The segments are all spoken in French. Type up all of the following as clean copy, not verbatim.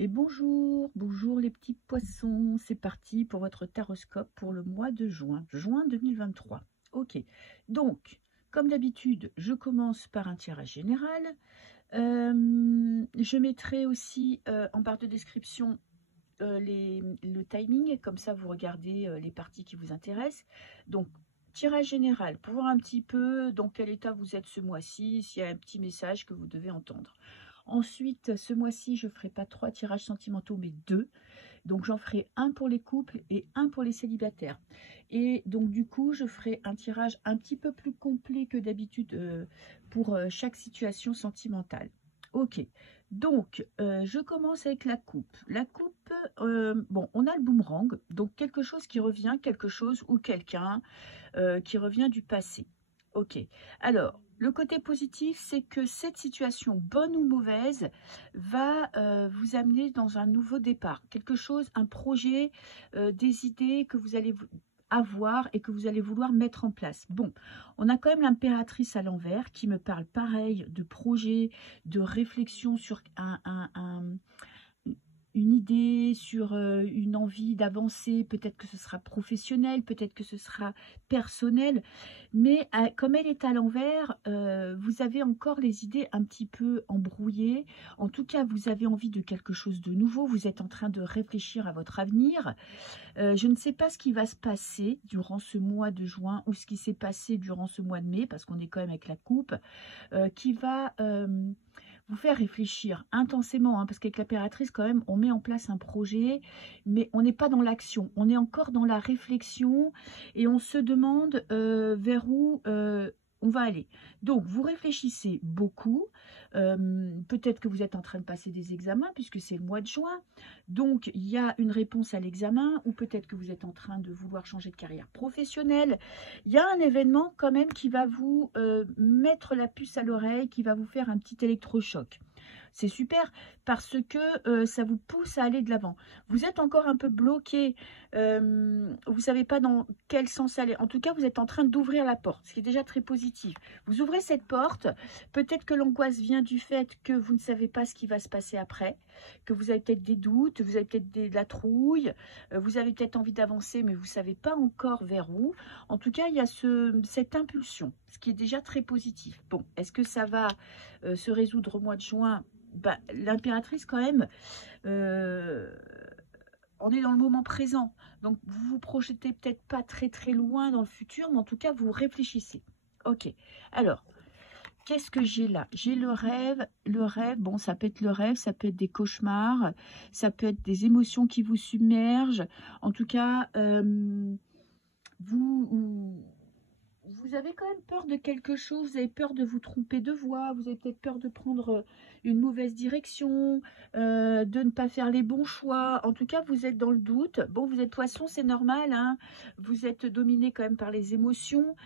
Et bonjour, bonjour les petits poissons, c'est parti pour votre taroscope pour le mois de juin 2023. Ok, donc, comme d'habitude, je commence par un tirage général. Je mettrai aussi en barre de description le timing, comme ça vous regardez les parties qui vous intéressent. Donc, tirage général, pour voir un petit peu dans quel état vous êtes ce mois-ci, s'il y a un petit message que vous devez entendre. Ensuite, ce mois-ci, je ne ferai pas 3 tirages sentimentaux, mais 2. Donc, j'en ferai un pour les couples et un pour les célibataires. Et donc, du coup, je ferai un tirage un petit peu plus complet que d'habitude pour chaque situation sentimentale. Ok, donc, je commence avec la coupe. La coupe, bon, on a le boomerang, donc quelque chose qui revient, quelque chose ou quelqu'un qui revient du passé. Ok, alors, le côté positif, c'est que cette situation, bonne ou mauvaise, va vous amener dans un nouveau départ. Quelque chose, un projet, des idées que vous allez avoir et que vous allez vouloir mettre en place. Bon, on a quand même l'impératrice à l'envers qui me parle pareil de projet, de réflexion sur une idée, sur une envie d'avancer. Peut-être que ce sera professionnel, peut-être que ce sera personnel. Mais comme elle est à l'envers, vous avez encore les idées un petit peu embrouillées. En tout cas, vous avez envie de quelque chose de nouveau. Vous êtes en train de réfléchir à votre avenir. Je ne sais pas ce qui va se passer durant ce mois de juin ou ce qui s'est passé durant ce mois de mai, parce qu'on est quand même avec la coupe, qui va vous faire réfléchir intensément, hein, parce qu'avec l'impératrice, quand même, on met en place un projet, mais on n'est pas dans l'action. On est encore dans la réflexion et on se demande vers où on va aller. Donc, vous réfléchissez beaucoup. Peut-être que vous êtes en train de passer des examens, puisque c'est le mois de juin. Donc, il y a une réponse à l'examen, ou peut-être que vous êtes en train de vouloir changer de carrière professionnelle. Il y a un événement quand même qui va vous mettre la puce à l'oreille, qui va vous faire un petit électrochoc. C'est super parce que ça vous pousse à aller de l'avant. Vous êtes encore un peu bloqué, vous ne savez pas dans quel sens aller. En tout cas, vous êtes en train d'ouvrir la porte, ce qui est déjà très positif. Vous ouvrez cette porte, peut-être que l'angoisse vient du fait que vous ne savez pas ce qui va se passer après, que vous avez peut-être des doutes, vous avez peut-être de la trouille, vous avez peut-être envie d'avancer, mais vous ne savez pas encore vers où. En tout cas, il y a cette impulsion, ce qui est déjà très positif. Bon, est-ce que ça va se résoudre au mois de juin? L'impératrice, quand même, on est dans le moment présent. Donc, vous vous projetez peut-être pas très très loin dans le futur, mais en tout cas, vous réfléchissez. Ok, alors, qu'est-ce que j'ai là? J'ai le rêve. Le rêve, bon, ça peut être le rêve, ça peut être des cauchemars, ça peut être des émotions qui vous submergent. En tout cas, vous, vous avez quand même peur de quelque chose, vous avez peur de vous tromper de voie, vous avez peut-être peur de prendre une mauvaise direction, de ne pas faire les bons choix. En tout cas, vous êtes dans le doute. Bon, vous êtes poisson, c'est normal, hein. Vous êtes dominé quand même par les émotions,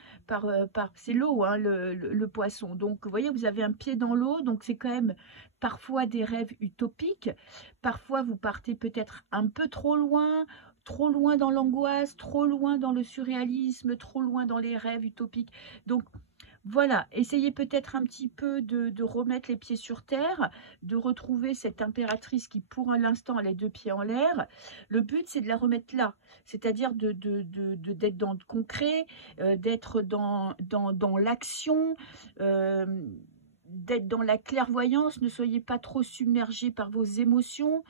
c'est l'eau, hein, le poisson. Donc, vous voyez, vous avez un pied dans l'eau, donc c'est quand même parfois des rêves utopiques. Parfois, vous partez peut-être un peu trop loin dans l'angoisse, trop loin dans le surréalisme, trop loin dans les rêves utopiques. Donc voilà, essayez peut-être un petit peu de remettre les pieds sur terre, de retrouver cette impératrice qui pour l'instant a les deux pieds en l'air. Le but c'est de la remettre là, c'est-à-dire d'être dans le concret, d'être dans l'action, d'être dans la clairvoyance. Ne soyez pas trop submergé par vos émotions,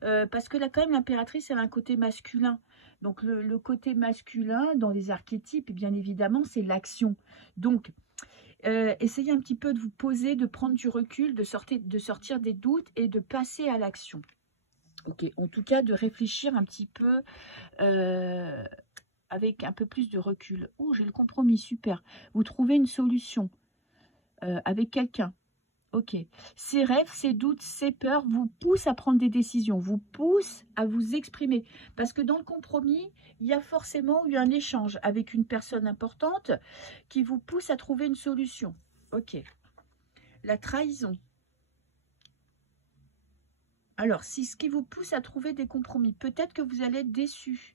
parce que là quand même l'impératrice elle a un côté masculin. Donc le côté masculin dans les archétypes, bien évidemment, c'est l'action. Donc essayez un petit peu de vous poser, de prendre du recul, de sortir des doutes et de passer à l'action. Ok, en tout cas de réfléchir un petit peu avec un peu plus de recul. Oh, j'ai le compromis, super. Vous trouvez une solution avec quelqu'un. Ok. Ces rêves, ces doutes, ces peurs vous poussent à prendre des décisions, vous poussent à vous exprimer. Parce que dans le compromis, il y a forcément eu un échange avec une personne importante qui vous pousse à trouver une solution. Ok. La trahison. Alors, si ce qui vous pousse à trouver des compromis, peut-être que vous allez être déçu.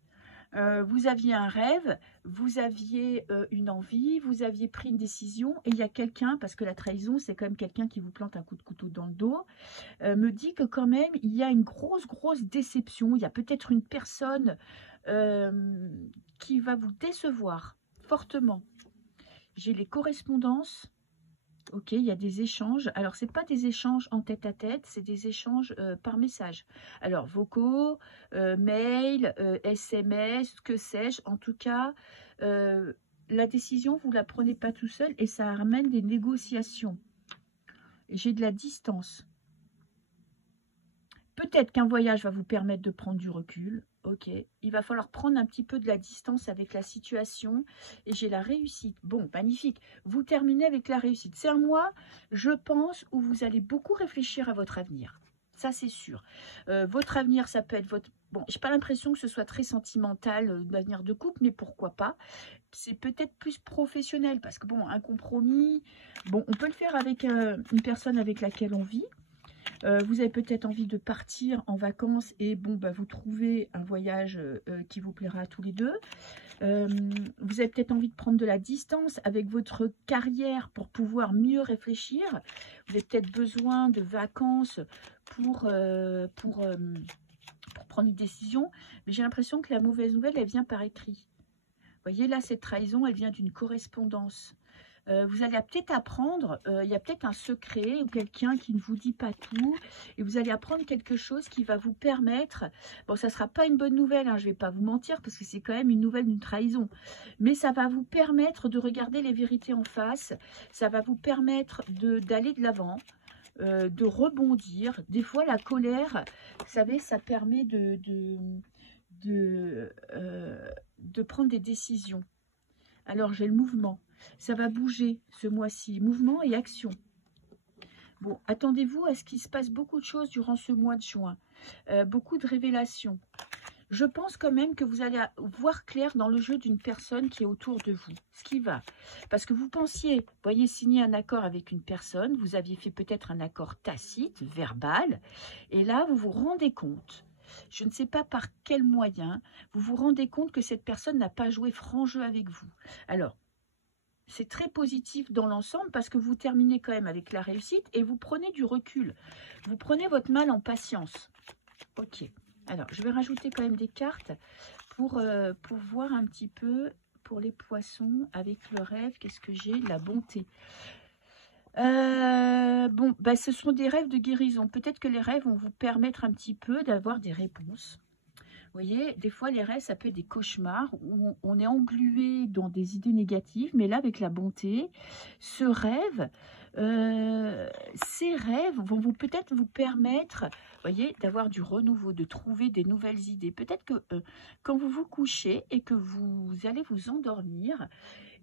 Vous aviez un rêve, vous aviez une envie, vous aviez pris une décision, et il y a quelqu'un, parce que la trahison, c'est quand même quelqu'un qui vous plante un coup de couteau dans le dos, me dit que quand même, il y a une grosse déception. Il y a peut-être une personne qui va vous décevoir fortement. J'ai les correspondances. Ok, il y a des échanges. Alors, ce n'est pas des échanges en tête-à-tête, c'est des échanges par message. Alors, vocaux, mail, SMS, que sais-je. En tout cas, la décision, vous ne la prenez pas tout seul et ça amène des négociations. J'ai de la distance. Peut-être qu'un voyage va vous permettre de prendre du recul. Ok, il va falloir prendre un petit peu de la distance avec la situation. Et j'ai la réussite. Bon, magnifique. Vous terminez avec la réussite. C'est un mois, je pense, où vous allez beaucoup réfléchir à votre avenir. Ça, c'est sûr. Votre avenir, ça peut être votre... Bon, j'ai pas l'impression que ce soit très sentimental, l'avenir de couple, mais pourquoi pas. C'est peut-être plus professionnel, parce que bon, un compromis... Bon, on peut le faire avec une personne avec laquelle on vit. Vous avez peut-être envie de partir en vacances et bon, bah, vous trouvez un voyage qui vous plaira à tous les deux. Vous avez peut-être envie de prendre de la distance avec votre carrière pour pouvoir mieux réfléchir. Vous avez peut-être besoin de vacances pour prendre une décision. Mais j'ai l'impression que la mauvaise nouvelle, elle vient par écrit. Vous voyez, là, cette trahison, elle vient d'une correspondance. Vous allez peut-être apprendre, il y a peut-être un secret ou quelqu'un qui ne vous dit pas tout, et vous allez apprendre quelque chose qui va vous permettre, bon, ça ne sera pas une bonne nouvelle, hein, je ne vais pas vous mentir, parce que c'est quand même une nouvelle d'une trahison, mais ça va vous permettre de regarder les vérités en face, ça va vous permettre d'aller de l'avant, de rebondir. Des fois, la colère, vous savez, ça permet de prendre des décisions. Alors, j'ai le mouvement. Ça va bouger ce mois-ci. Mouvement et action. Bon, attendez-vous à ce qu'il se passe beaucoup de choses durant ce mois de juin. Beaucoup de révélations. Je pense quand même que vous allez voir clair dans le jeu d'une personne qui est autour de vous. Ce qui va. Parce que vous pensiez, voyez, signer un accord avec une personne. Vous aviez fait peut-être un accord tacite, verbal. Et là, vous vous rendez compte. Je ne sais pas par quel moyen, vous vous rendez compte que cette personne n'a pas joué franc jeu avec vous. Alors, c'est très positif dans l'ensemble parce que vous terminez quand même avec la réussite et vous prenez du recul. Vous prenez votre mal en patience. Ok. Alors, je vais rajouter quand même des cartes pour voir un petit peu pour les poissons avec le rêve. Qu'est-ce que j'ai? La bonté. Bon, bah, ce sont des rêves de guérison. Peut-être que les rêves vont vous permettre un petit peu d'avoir des réponses. Vous voyez, des fois, les rêves, ça peut être des cauchemars où on est englué dans des idées négatives. Mais là, avec la bonté, ces rêves vont peut-être vous permettre, voyez, d'avoir du renouveau, de trouver des nouvelles idées. Peut-être que quand vous vous couchez et que vous allez vous endormir,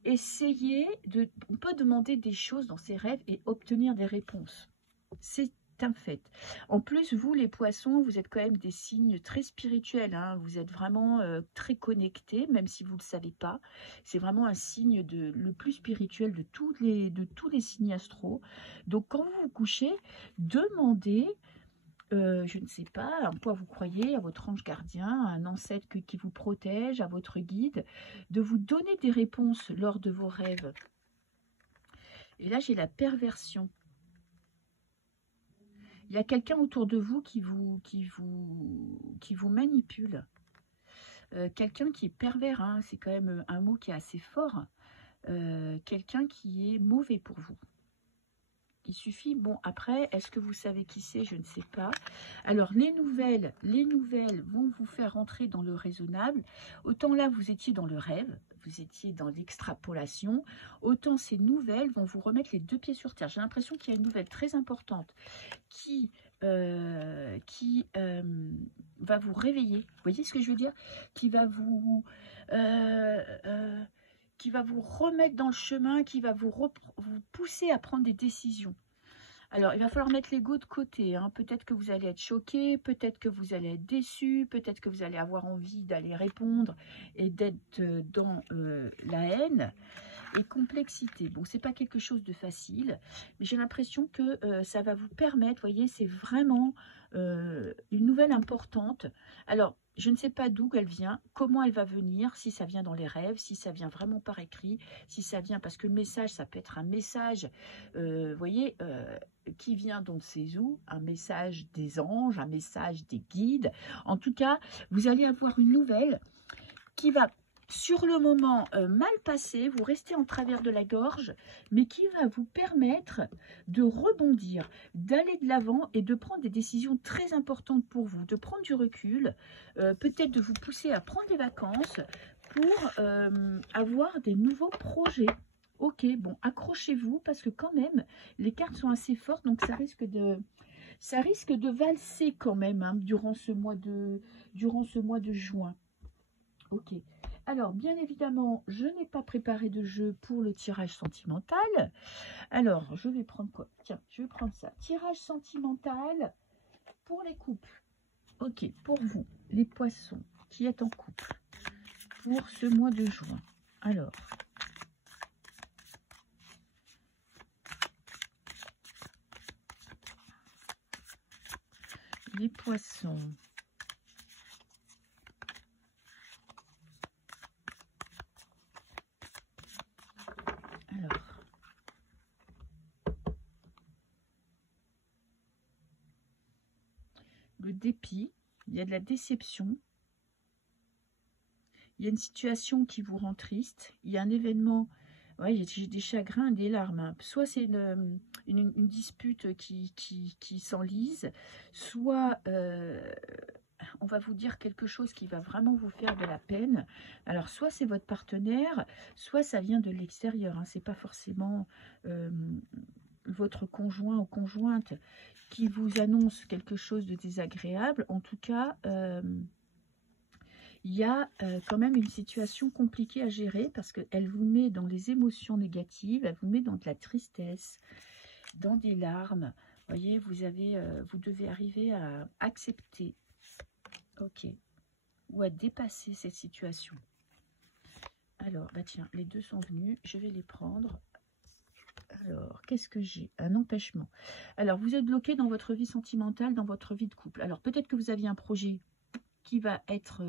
essayez de... On peut demander des choses dans ces rêves et obtenir des réponses. C'est un fait. En plus, vous, les poissons, vous êtes quand même des signes très spirituels. Hein. Vous êtes vraiment très connectés, même si vous ne le savez pas. C'est vraiment un signe le plus spirituel de tous les signes astro. Donc, quand vous vous couchez, demandez... je ne sais pas, en quoi vous croyez, à votre ange gardien, à un ancêtre qui vous protège, à votre guide, de vous donner des réponses lors de vos rêves. Et là, j'ai la perversion. Il y a quelqu'un autour de vous qui vous manipule. Quelqu'un qui est pervers, hein, c'est quand même un mot qui est assez fort. Quelqu'un qui est mauvais pour vous. Il suffit, bon, après, est-ce que vous savez qui c'est? Je ne sais pas. Alors, les nouvelles vont vous faire rentrer dans le raisonnable. Autant là, vous étiez dans le rêve, vous étiez dans l'extrapolation. Autant ces nouvelles vont vous remettre les deux pieds sur terre. J'ai l'impression qu'il y a une nouvelle très importante qui va vous réveiller. Vous voyez ce que je veux dire? Qui va vous remettre dans le chemin, qui va vous pousser à prendre des décisions. Alors, il va falloir mettre l'ego de côté. Hein. Peut-être que vous allez être choqué, peut-être que vous allez être déçu, peut-être que vous allez avoir envie d'aller répondre et d'être dans la haine et complexité. Bon, c'est pas quelque chose de facile, mais j'ai l'impression que ça va vous permettre, vous voyez, c'est vraiment une nouvelle importante. Alors, je ne sais pas d'où elle vient, comment elle va venir, si ça vient dans les rêves, si ça vient vraiment par écrit, si ça vient parce que le message, ça peut être un message, vous voyez, qui vient d'on ne sait où, un message des anges, un message des guides. En tout cas, vous allez avoir une nouvelle qui va sur le moment mal passer, vous restez en travers de la gorge, mais qui va vous permettre de rebondir, d'aller de l'avant et de prendre des décisions très importantes pour vous, de prendre du recul, peut-être de vous pousser à prendre des vacances pour avoir des nouveaux projets. Ok, bon, accrochez-vous parce que quand même, les cartes sont assez fortes, donc ça risque de valser quand même hein, durant ce mois de juin. Ok. Alors, bien évidemment, je n'ai pas préparé de jeu pour le tirage sentimental. Alors, je vais prendre quoi? Tiens, je vais prendre ça. Tirage sentimental pour les couples. Ok, pour vous, les poissons qui êtes en couple pour ce mois de juin. Alors, les poissons. Alors, le dépit, il y a de la déception, il y a une situation qui vous rend triste, il y a un événement, ouais, j'ai des chagrins, des larmes, hein. Soit c'est une dispute qui s'enlise, soit on va vous dire quelque chose qui va vraiment vous faire de la peine. Alors, soit c'est votre partenaire, soit ça vient de l'extérieur, hein. C'est pas forcément votre conjoint ou conjointe qui vous annonce quelque chose de désagréable. En tout cas, il y a quand même une situation compliquée à gérer parce qu'elle vous met dans les émotions négatives, elle vous met dans de la tristesse, dans des larmes. Vous voyez, vous devez arriver à accepter, ok, ou à dépasser cette situation. Alors, bah tiens, les deux sont venus, je vais les prendre. Alors, qu'est-ce que j'ai? Un empêchement. Alors, vous êtes bloqué dans votre vie sentimentale, dans votre vie de couple. Alors, peut-être que vous aviez un projet qui va être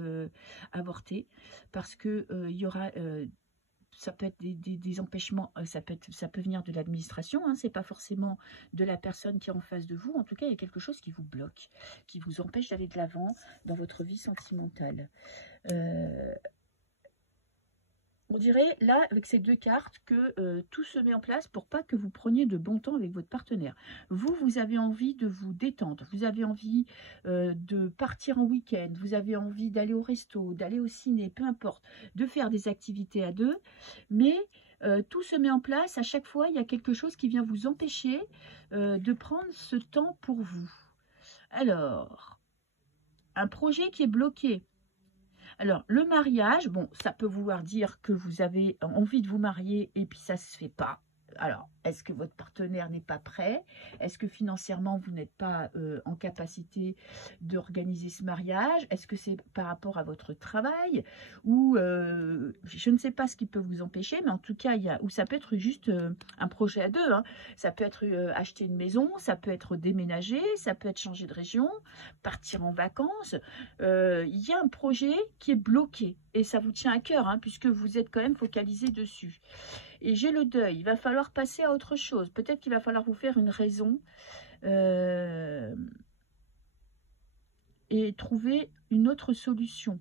avorté parce que il y aura ça peut être des empêchements, ça peut venir de l'administration, hein, c'est pas forcément de la personne qui est en face de vous. En tout cas, il y a quelque chose qui vous bloque, qui vous empêche d'aller de l'avant dans votre vie sentimentale. On dirait là, avec ces deux cartes, que tout se met en place pour pas que vous preniez de bon temps avec votre partenaire. Vous avez envie de vous détendre, vous avez envie de partir en week-end, vous avez envie d'aller au resto, d'aller au ciné, peu importe, de faire des activités à deux, mais tout se met en place. À chaque fois, il y a quelque chose qui vient vous empêcher de prendre ce temps pour vous. Alors, un projet qui est bloqué. Alors, le mariage, bon, ça peut vouloir dire que vous avez envie de vous marier et puis ça ne se fait pas. Alors, est-ce que votre partenaire n'est pas prêt? Est-ce que financièrement, vous n'êtes pas en capacité d'organiser ce mariage? Est-ce que c'est par rapport à votre travail? Ou je ne sais pas ce qui peut vous empêcher, mais en tout cas, ou ça peut être juste un projet à deux, hein. Ça peut être acheter une maison, ça peut être déménager, ça peut être changer de région, partir en vacances. Il y a un projet qui est bloqué et ça vous tient à cœur, hein, puisque vous êtes quand même focalisé dessus. Et j'ai le deuil, il va falloir passer à autre chose. Peut-être qu'il va falloir vous faire une raison et trouver une autre solution.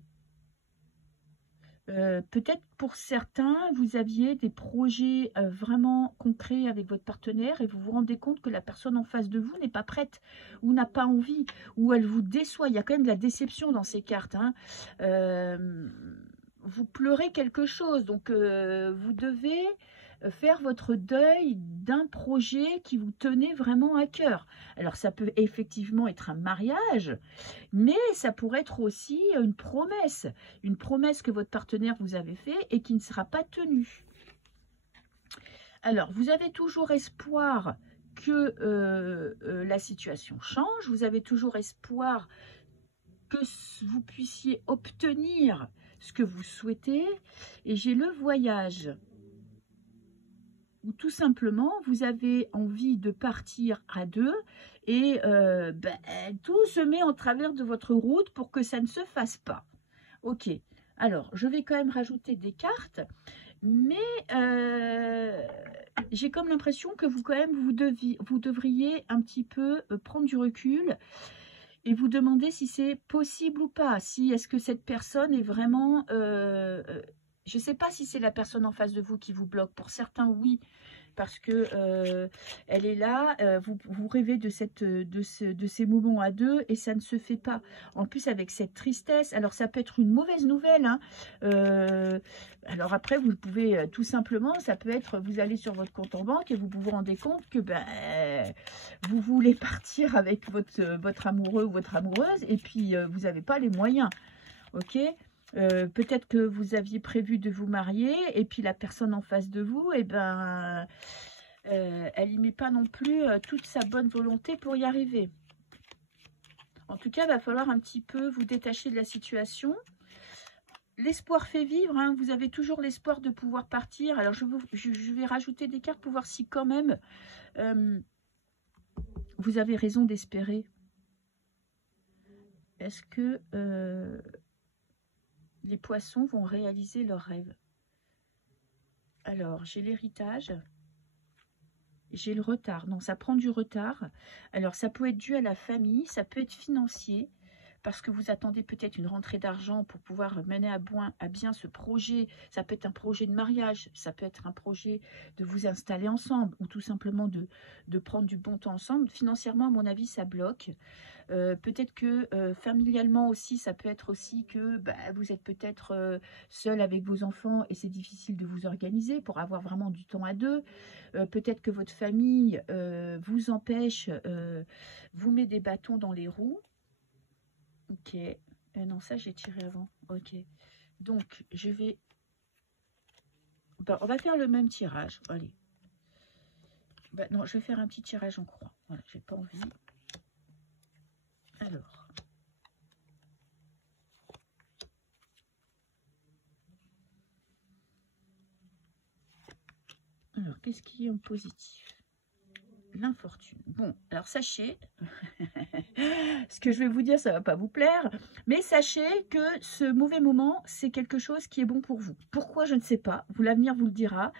Peut-être pour certains, vous aviez des projets vraiment concrets avec votre partenaire et vous vous rendez compte que la personne en face de vous n'est pas prête ou n'a pas envie ou elle vous déçoit. Il y a quand même de la déception dans ces cartes, hein. Vous pleurez quelque chose, donc vous devez faire votre deuil d'un projet qui vous tenait vraiment à cœur. Alors ça peut effectivement être un mariage, mais ça pourrait être aussi une promesse que votre partenaire vous avait fait et qui ne sera pas tenue. Alors, vous avez toujours espoir que la situation change, vous avez toujours espoir que vous puissiez obtenir ce que vous souhaitez, et j'ai le voyage, ou tout simplement, vous avez envie de partir à deux et tout se met en travers de votre route pour que ça ne se fasse pas. Ok, alors je vais quand même rajouter des cartes, mais j'ai comme l'impression que vous quand même vous devriez un petit peu prendre du recul et vous demander si c'est possible ou pas. Si est-ce que cette personne est vraiment... je ne sais pas si c'est la personne en face de vous qui vous bloque. Pour certains, oui, parce que elle est là. Vous rêvez de ces moments à deux et ça ne se fait pas. En plus, avec cette tristesse, alors ça peut être une mauvaise nouvelle. Hein. Alors après, vous pouvez tout simplement, ça peut être, vous allez sur votre compte en banque et vous vous rendez compte que vous voulez partir avec votre amoureux ou votre amoureuse et puis vous n'avez pas les moyens. Ok, peut-être que vous aviez prévu de vous marier et puis la personne en face de vous, elle n'y met pas non plus toute sa bonne volonté pour y arriver. En tout cas, il va falloir un petit peu vous détacher de la situation. L'espoir fait vivre, hein. Vous avez toujours l'espoir de pouvoir partir. Alors, je vais rajouter des cartes pour voir si quand même vous avez raison d'espérer. Est-ce que les poissons vont réaliser leurs rêves? Alors, j'ai l'héritage. J'ai le retard. Non, ça prend du retard. Alors, ça peut être dû à la famille, ça peut être financier, parce que vous attendez peut-être une rentrée d'argent pour pouvoir mener à bien ce projet. Ça peut être un projet de mariage, ça peut être un projet de vous installer ensemble, ou tout simplement de prendre du bon temps ensemble. Financièrement, à mon avis, ça bloque. Peut-être que familialement aussi, ça peut être aussi que vous êtes peut-être seul avec vos enfants et c'est difficile de vous organiser pour avoir vraiment du temps à deux. Peut-être que votre famille vous empêche, vous met des bâtons dans les roues. Ok, non, ça j'ai tiré avant. Ok, donc je vais... on va faire le même tirage. Allez. Non, je vais faire un petit tirage en croix. Voilà, j'ai pas envie. Alors, qu'est-ce qui est en positif? L'infortune. Bon, alors sachez, ce que je vais vous dire, ça ne va pas vous plaire, mais sachez que ce mauvais moment, c'est quelque chose qui est bon pour vous. Pourquoi? Je ne sais pas. L'avenir vous le dira.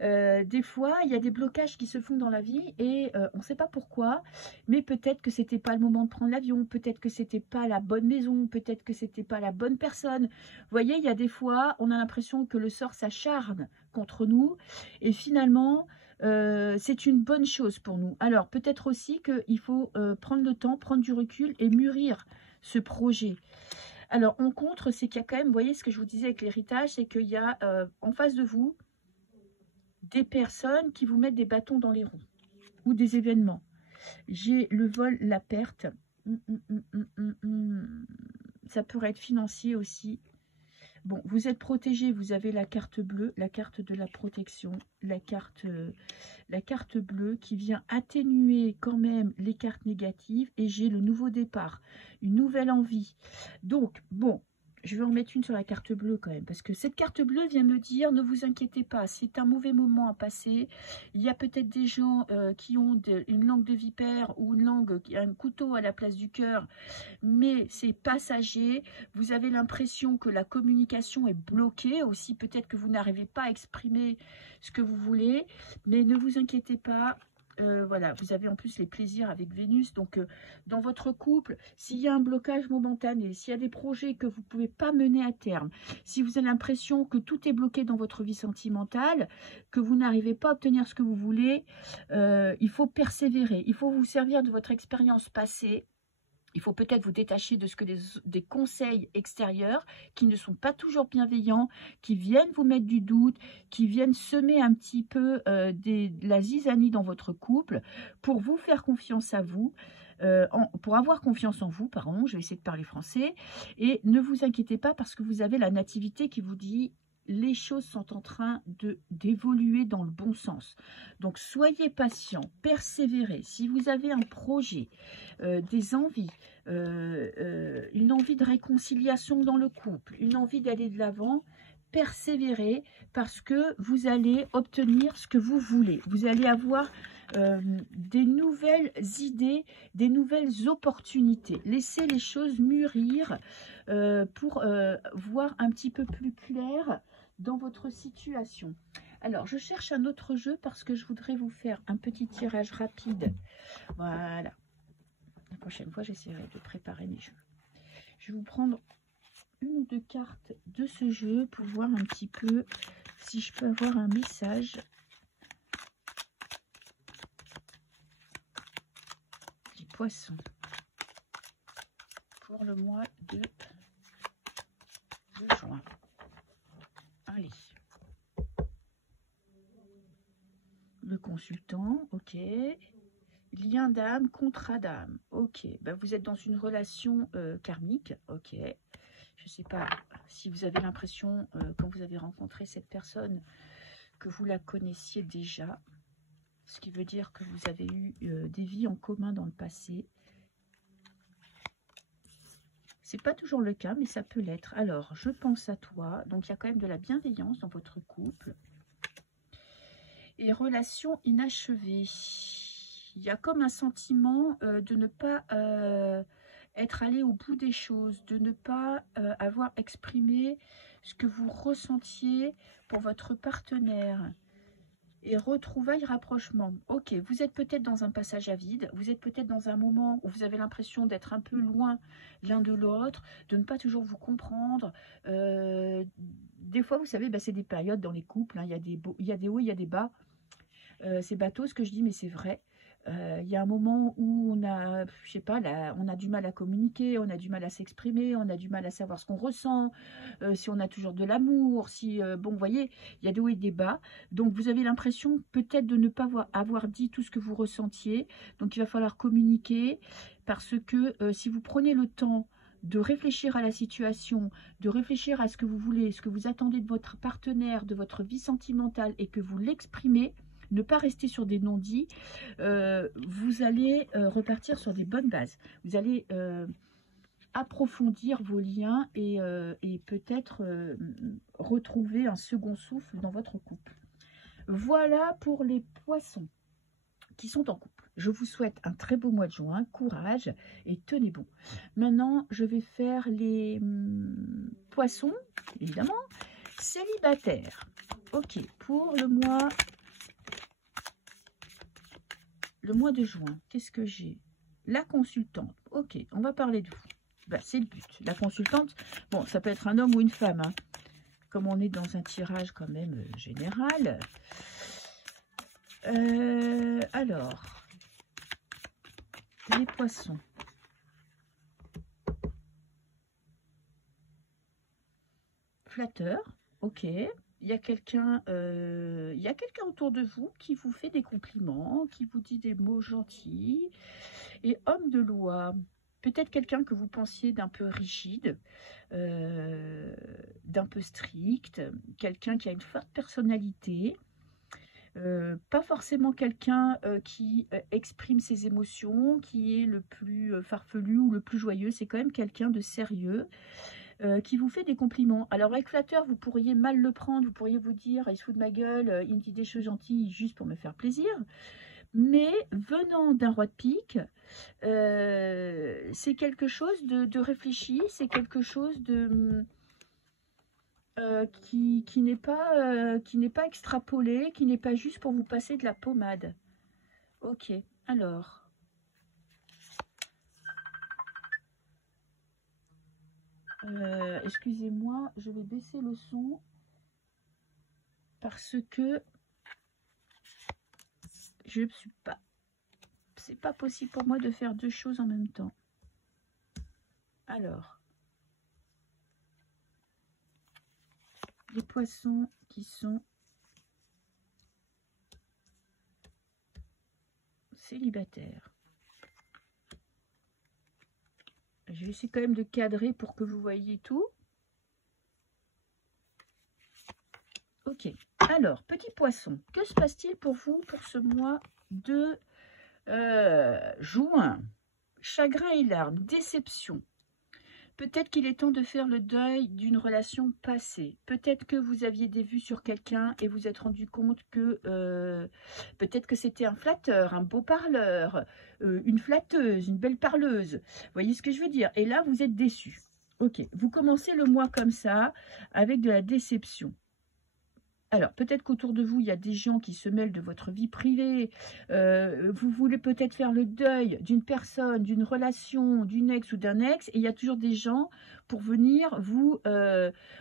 Des fois, il y a des blocages qui se font dans la vie et on ne sait pas pourquoi, mais peut-être que c'était pas le moment de prendre l'avion, peut-être que c'était pas la bonne maison, peut-être que c'était pas la bonne personne. Vous voyez, il y a des fois, on a l'impression que le sort s'acharne contre nous et finalement, c'est une bonne chose pour nous. Alors, peut-être aussi qu'il faut prendre le temps, prendre du recul et mûrir ce projet. Alors, en contre, c'est qu'il y a quand même, vous voyez ce que je vous disais avec l'héritage, c'est qu'il y a en face de vous, des personnes qui vous mettent des bâtons dans les roues ou des événements. J'ai le vol, la perte. Ça pourrait être financier aussi. Bon, vous êtes protégé, vous avez la carte bleue, la carte de la protection, la carte bleue qui vient atténuer quand même les cartes négatives. Et j'ai le nouveau départ, une nouvelle envie. Donc, bon, je vais en mettre une sur la carte bleue quand même, parce que cette carte bleue vient me dire, ne vous inquiétez pas, c'est un mauvais moment à passer. Il y a peut-être des gens qui ont une langue de vipère ou une langue qui a un couteau à la place du cœur, mais c'est passager. Vous avez l'impression que la communication est bloquée aussi, peut-être que vous n'arrivez pas à exprimer ce que vous voulez, mais ne vous inquiétez pas. Voilà, vous avez en plus les plaisirs avec Vénus. Donc, dans votre couple, s'il y a un blocage momentané, s'il y a des projets que vous ne pouvez pas mener à terme, si vous avez l'impression que tout est bloqué dans votre vie sentimentale, que vous n'arrivez pas à obtenir ce que vous voulez, il faut persévérer. Il faut vous servir de votre expérience passée. Il faut peut-être vous détacher de des conseils extérieurs qui ne sont pas toujours bienveillants, qui viennent vous mettre du doute, qui viennent semer un petit peu de la zizanie dans votre couple pour vous faire confiance à vous, pour avoir confiance en vous, pardon, je vais essayer de parler français. Et ne vous inquiétez pas parce que vous avez la nativité qui vous dit les choses sont en train d'évoluer dans le bon sens. Donc, soyez patient, persévérez. Si vous avez un projet, des envies, une envie de réconciliation dans le couple, une envie d'aller de l'avant, persévérez parce que vous allez obtenir ce que vous voulez. Vous allez avoir des nouvelles idées, des nouvelles opportunités. Laissez les choses mûrir pour voir un petit peu plus clair dans votre situation. Alors, je cherche un autre jeu parce que je voudrais vous faire un petit tirage rapide. Voilà. La prochaine fois, j'essaierai de préparer mes jeux. Je vais vous prendre une ou deux cartes de ce jeu pour voir un petit peu si je peux avoir un message. Les poissons. Pour le mois de juin. Allez. Le consultant, ok. Lien d'âme, contrat d'âme, ok. Ben, vous êtes dans une relation karmique, ok. Je ne sais pas si vous avez l'impression, quand vous avez rencontré cette personne, que vous la connaissiez déjà. Ce qui veut dire que vous avez eu des vies en commun dans le passé. C'est pas toujours le cas, mais ça peut l'être. Alors, je pense à toi. Donc, il y a quand même de la bienveillance dans votre couple. Et relation inachevée. Il y a comme un sentiment de ne pas être allé au bout des choses, de ne pas avoir exprimé ce que vous ressentiez pour votre partenaire. Et retrouvailles, rapprochement. Ok, vous êtes peut-être dans un passage à vide, vous êtes peut-être dans un moment où vous avez l'impression d'être un peu loin l'un de l'autre, de ne pas toujours vous comprendre. Des fois, vous savez, c'est des périodes dans les couples, hein, il y a des hauts, il y a des bas. C'est bateau ce que je dis, mais c'est vrai. Il y a un moment où on a, je sais pas, on a du mal à communiquer, on a du mal à s'exprimer, on a du mal à savoir ce qu'on ressent, si on a toujours de l'amour, si, bon, vous voyez, il y a des hauts et des bas. Donc, vous avez l'impression peut-être de ne pas avoir dit tout ce que vous ressentiez. Donc, il va falloir communiquer parce que si vous prenez le temps de réfléchir à la situation, de réfléchir à ce que vous voulez, ce que vous attendez de votre partenaire, de votre vie sentimentale et que vous l'exprimez, ne pas rester sur des non-dits, vous allez repartir sur des bonnes bases. Vous allez approfondir vos liens et peut-être retrouver un second souffle dans votre couple. Voilà pour les poissons qui sont en couple. Je vous souhaite un très beau mois de juin, courage et tenez bon. Maintenant, je vais faire les poissons, évidemment, célibataires. Ok, pour le mois de juin, qu'est-ce que j'ai? La consultante. Ok, on va parler de vous. Ben, c'est le but. La consultante, bon, ça peut être un homme ou une femme. Hein. Comme on est dans un tirage quand même général. Alors, les poissons. Flatteur, ok. Il y a quelqu'un autour de vous qui vous fait des compliments, qui vous dit des mots gentils. Et homme de loi, peut-être quelqu'un que vous pensiez d'un peu rigide, d'un peu strict, quelqu'un qui a une forte personnalité, pas forcément quelqu'un qui exprime ses émotions, qui est le plus farfelu ou le plus joyeux, c'est quand même quelqu'un de sérieux. Qui vous fait des compliments. Alors avec flatteur, vous pourriez mal le prendre, vous pourriez vous dire, il se fout de ma gueule, il me dit des choses gentilles juste pour me faire plaisir. Mais venant d'un roi de pique, c'est quelque chose de réfléchi, c'est quelque chose de qui n'est pas extrapolé, qui n'est pas juste pour vous passer de la pommade. Ok, alors... excusez-moi, je vais baisser le son parce que je ne suis pas... C'est pas possible pour moi de faire deux choses en même temps. Alors, les poissons qui sont célibataires. Je vais essayer quand même de cadrer pour que vous voyez tout. Ok. Alors, petit poisson, que se passe-t-il pour vous pour ce mois de juin? Chagrin et larmes, déception. Peut-être qu'il est temps de faire le deuil d'une relation passée. Peut-être que vous aviez des vues sur quelqu'un et vous êtes rendu compte que peut-être que c'était un flatteur, un beau parleur, une flatteuse, une belle parleuse. Vous voyez ce que je veux dire? Et là, vous êtes déçu. Ok, vous commencez le mois comme ça, avec de la déception. Alors, peut-être qu'autour de vous, il y a des gens qui se mêlent de votre vie privée. Vous voulez peut-être faire le deuil d'une personne, d'une relation, d'une ex ou d'un ex. Et il y a toujours des gens pour venir vous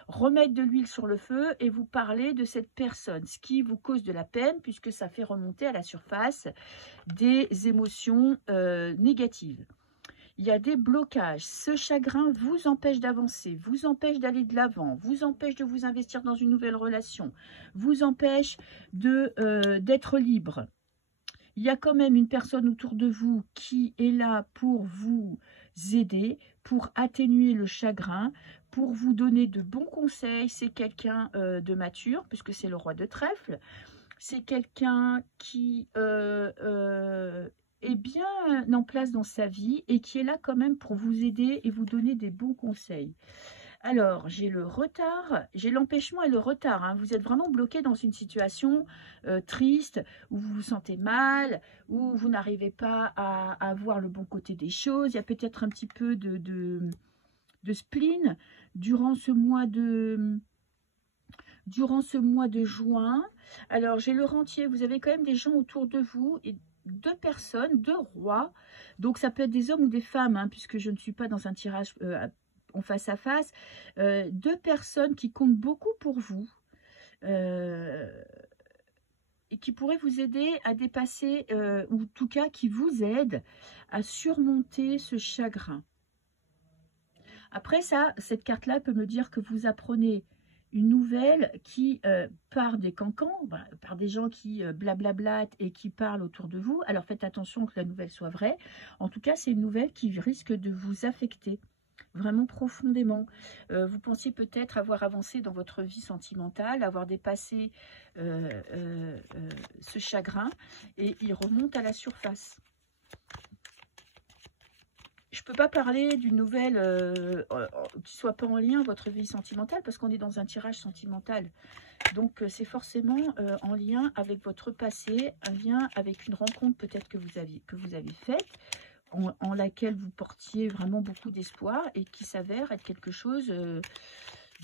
remettre de l'huile sur le feu et vous parler de cette personne. Ce qui vous cause de la peine puisque ça fait remonter à la surface des émotions négatives. Il y a des blocages. Ce chagrin vous empêche d'avancer, vous empêche d'aller de l'avant, vous empêche de vous investir dans une nouvelle relation, vous empêche d'être libre. Il y a quand même une personne autour de vous qui est là pour vous aider, pour atténuer le chagrin, pour vous donner de bons conseils. C'est quelqu'un de mature, puisque c'est le roi de trèfle. C'est quelqu'un qui est bien en place dans sa vie et qui est là quand même pour vous aider et vous donner des bons conseils. Alors, j'ai le retard, j'ai l'empêchement et le retard. Hein. Vous êtes vraiment bloqué dans une situation triste, où vous vous sentez mal, où vous n'arrivez pas à voir le bon côté des choses. Il y a peut-être un petit peu de spleen durant ce mois de juin. Alors, j'ai le rentier. Vous avez quand même des gens autour de vous et deux personnes, deux rois. Donc, ça peut être des hommes ou des femmes, hein, puisque je ne suis pas dans un tirage en face à face. Deux personnes qui comptent beaucoup pour vous et qui pourraient vous aider à dépasser, ou en tout cas qui vous aident à surmonter ce chagrin. Après ça, cette carte-là peut me dire que vous apprenez une nouvelle qui part des cancans, par des gens qui blablablent et qui parlent autour de vous. Alors faites attention que la nouvelle soit vraie. En tout cas, c'est une nouvelle qui risque de vous affecter vraiment profondément. Vous pensiez peut-être avoir avancé dans votre vie sentimentale, avoir dépassé ce chagrin et il remonte à la surface. Je ne peux pas parler d'une nouvelle qui ne soit pas en lien avec votre vie sentimentale parce qu'on est dans un tirage sentimental. Donc, c'est forcément en lien avec votre passé, un lien avec une rencontre peut-être que vous avez faite, en laquelle vous portiez vraiment beaucoup d'espoir et qui s'avère être quelque chose de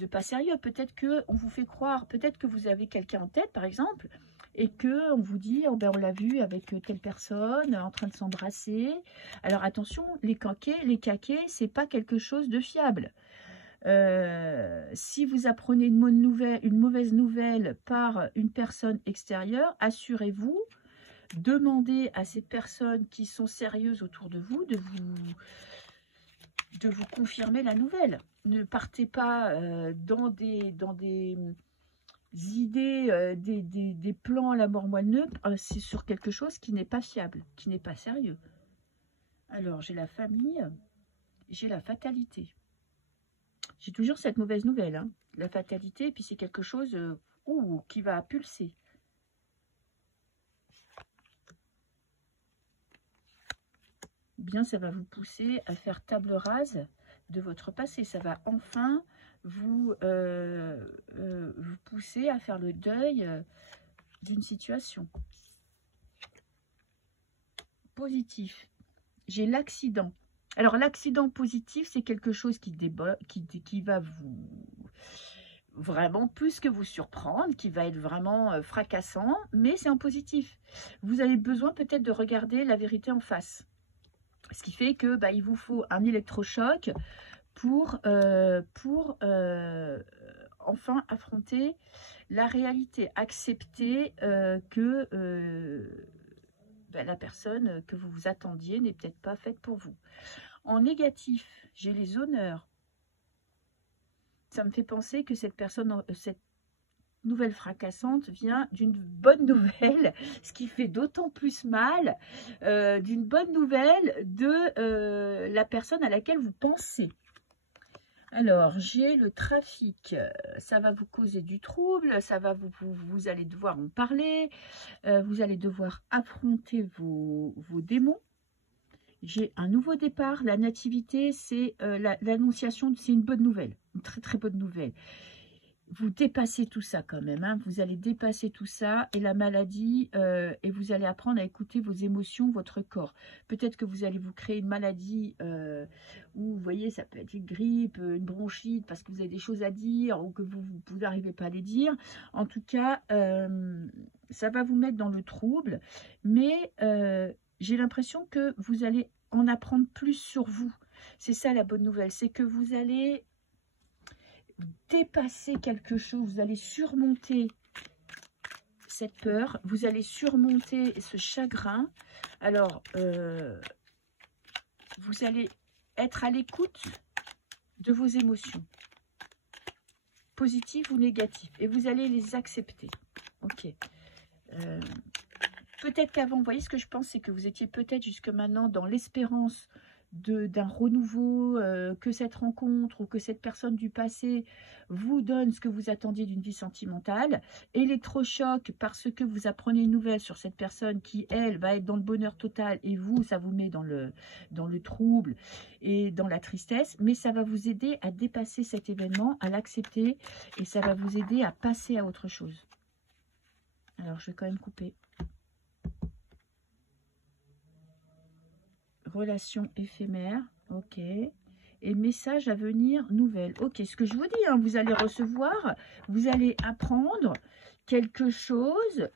pas sérieux. Peut-être qu'on vous fait croire, peut-être que vous avez quelqu'un en tête, par exemple, et qu'on vous dit, oh ben on l'a vu avec telle personne en train de s'embrasser. Alors attention, les caquets, c'est pas quelque chose de fiable. Si vous apprenez une mauvaise nouvelle par une personne extérieure, assurez-vous, demandez à ces personnes qui sont sérieuses autour de vous de vous confirmer la nouvelle. Ne partez pas dans des idées, des plans à la mort moelleux, c'est sur quelque chose qui n'est pas fiable, qui n'est pas sérieux. Alors, j'ai la famille, j'ai la fatalité. J'ai toujours cette mauvaise nouvelle, hein, la fatalité, et puis c'est quelque chose qui va pulser. Bien, ça va vous pousser à faire table rase de votre passé. Ça va enfin vous pousser à faire le deuil d'une situation. Positif. J'ai l'accident. Alors, l'accident positif, c'est quelque chose qui va vous vraiment plus que vous surprendre, qui va être vraiment fracassant, mais c'est en positif. Vous avez besoin peut-être de regarder la vérité en face. Ce qui fait que il vous faut un électrochoc pour enfin affronter la réalité, accepter que la personne que vous vous attendiez n'est peut-être pas faite pour vous. En négatif, j'ai les honneurs. Ça me fait penser que cette nouvelle fracassante vient d'une bonne nouvelle, ce qui fait d'autant plus mal, d'une bonne nouvelle de la personne à laquelle vous pensez. Alors, j'ai le trafic, ça va vous causer du trouble, ça va vous allez devoir en parler, vous allez devoir affronter vos démons. J'ai un nouveau départ. La nativité, c'est l'annonciation, c'est une bonne nouvelle, une très très bonne nouvelle. Vous dépassez tout ça quand même, hein. Vous allez dépasser tout ça et la maladie, et vous allez apprendre à écouter vos émotions, votre corps. Peut-être que vous allez vous créer une maladie où, vous voyez, ça peut être une grippe, une bronchite, parce que vous avez des choses à dire ou que vous n'arrivez pas à les dire. En tout cas, ça va vous mettre dans le trouble, mais j'ai l'impression que vous allez en apprendre plus sur vous. C'est ça la bonne nouvelle, c'est que vous allez dépasser quelque chose, vous allez surmonter cette peur, vous allez surmonter ce chagrin. Alors, vous allez être à l'écoute de vos émotions, positives ou négatives, et vous allez les accepter. Ok. Peut-être qu'avant, vous voyez ce que je pense, c'est que vous étiez peut-être jusque maintenant dans l'espérance d'un renouveau, que cette rencontre ou que cette personne du passé vous donne ce que vous attendiez d'une vie sentimentale. Électrochoc, parce que vous apprenez une nouvelle sur cette personne qui, elle, va être dans le bonheur total et vous, ça vous met dans le trouble et dans la tristesse. Mais ça va vous aider à dépasser cet événement, à l'accepter et ça va vous aider à passer à autre chose. Alors, je vais quand même couper. Relation éphémère, ok. Et message à venir, nouvelle. Ok, ce que je vous dis, hein, vous allez recevoir, vous allez apprendre quelque chose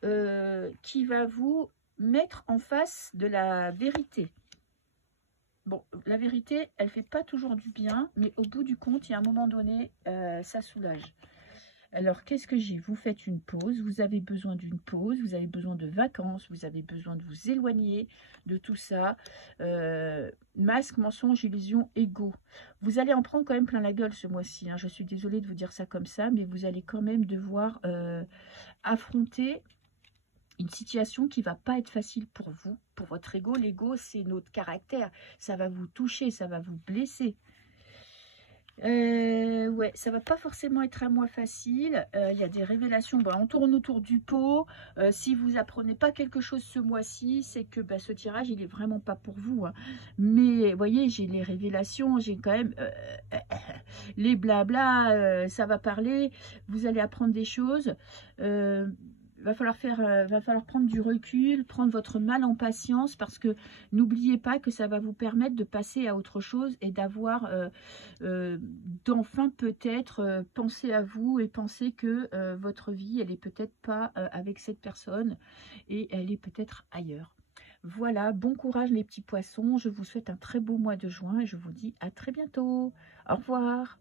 qui va vous mettre en face de la vérité. Bon, la vérité, elle ne fait pas toujours du bien, mais au bout du compte, il y a un moment donné, ça soulage. Alors, qu'est-ce que j'ai? Vous faites une pause, vous avez besoin d'une pause, vous avez besoin de vacances, vous avez besoin de vous éloigner de tout ça. Masque, mensonge, illusion, ego. Vous allez en prendre quand même plein la gueule ce mois-ci, hein. Je suis désolée de vous dire ça comme ça, mais vous allez quand même devoir affronter une situation qui va pas être facile pour vous, pour votre ego. L'ego, c'est notre caractère. Ça va vous toucher, ça va vous blesser. Ouais, ça va pas forcément être un mois facile. Il y a des révélations. Bon, on tourne autour du pot. Si vous apprenez pas quelque chose ce mois-ci, c'est que ce tirage, il est vraiment pas pour vous, hein. Mais vous voyez, j'ai les révélations, j'ai quand même les blabla. Ça va parler. Vous allez apprendre des choses. Va falloir prendre du recul, prendre votre mal en patience, parce que n'oubliez pas que ça va vous permettre de passer à autre chose et d'avoir, d'enfin peut-être penser à vous et penser que votre vie, elle est peut-être pas avec cette personne et elle est peut-être ailleurs. Voilà, bon courage les petits poissons, je vous souhaite un très beau mois de juin et je vous dis à très bientôt. Au revoir.